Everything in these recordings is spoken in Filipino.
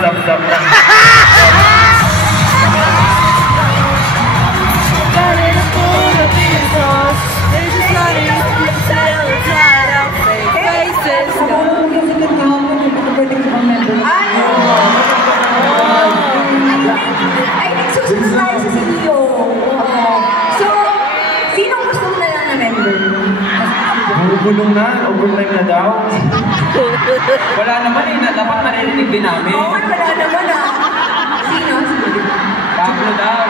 Stop. Gulong na, overtime na daw. Wala naman eh, dapat maririnig din namin. Oo, wala naman ah. Sino? Pablo daw.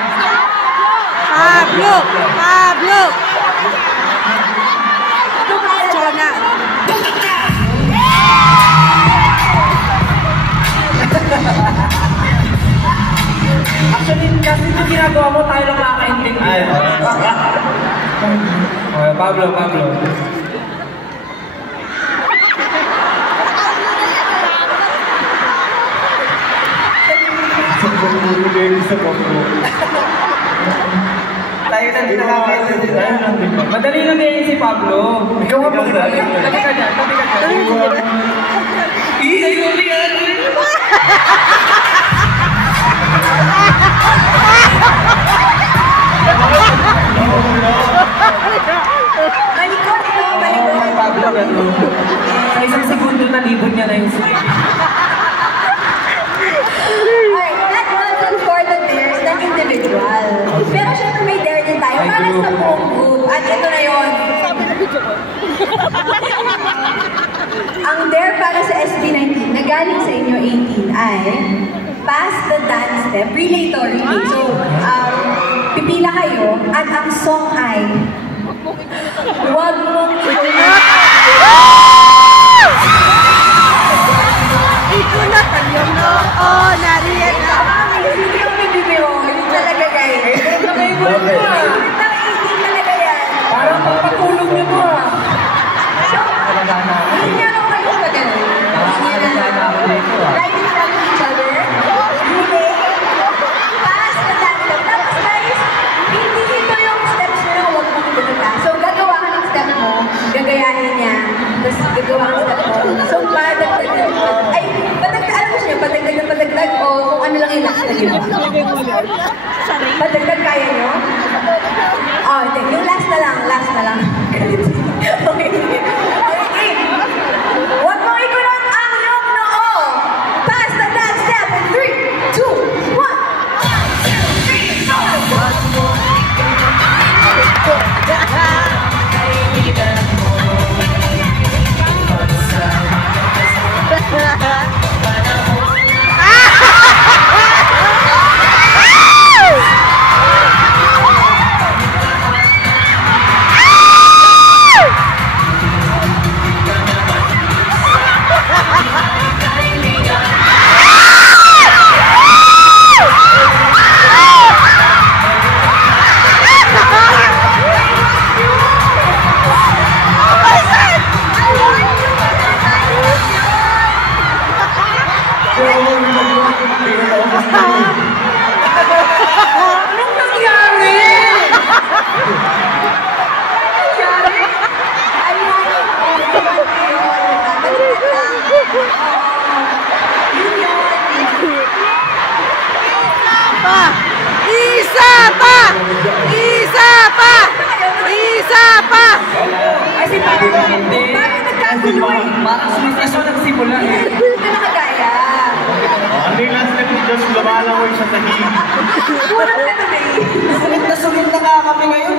Pablo! Chona! Actually, kasi ito ginagawa mo, tayo lang makakaintindi. Okay, Pablo. Tayo na din nakakaintindi. Madali lang din si Pablo. Ikaw nga magdali. Tabi ka dyan. Ayaw ni Ate. Malikot. Pablo, gano'n. Sa isang segundo na libod niya na yung sila. Alright, that wasn't for the dares ng individual. Pero syempre may dare din tayo para sa buong group. At ito na yun. Ang dare para sa SB19 na galing sa inyo 18 ay pass the dance step, relay to relay. So, pipila kayo at ang song ay huwag mong ikunat. Ikunat ang iyong noo, nariyan na. Hindi yung bibibiro, hindi talaga guys. Hindi talaga yan. Parang pagpatulog niyo mo ah. Hindi niya ako kayo ba ganun? Right in front of each other. Relay. Pass the dance step. Tapos guys, hindi ito yung steps nyo na huwag mong ikunat. So, gagawa ka ng step mo, gagayahin niya, tapos gagawa ka ng step mo. So, padagdag. Ay, alam mo siya, padagdag o kung ano lang yung last na ginawa. Padagdag kaya nyo? Oh, hindi. Yung last na lang. Okay. Huwag mong ikunot ang iyong noo. Pass the dance step in 3, 2, 1. Anong nangyari? Isa pa! Kasi parang nagkagulo eh. Parang sumisasyon nagsimula eh. Hindi ka nakagaya. Ano yung last step ni Diyos, lumalangoy siya sa hig. Sulat ka na eh. Sulit na nga kami ngayon.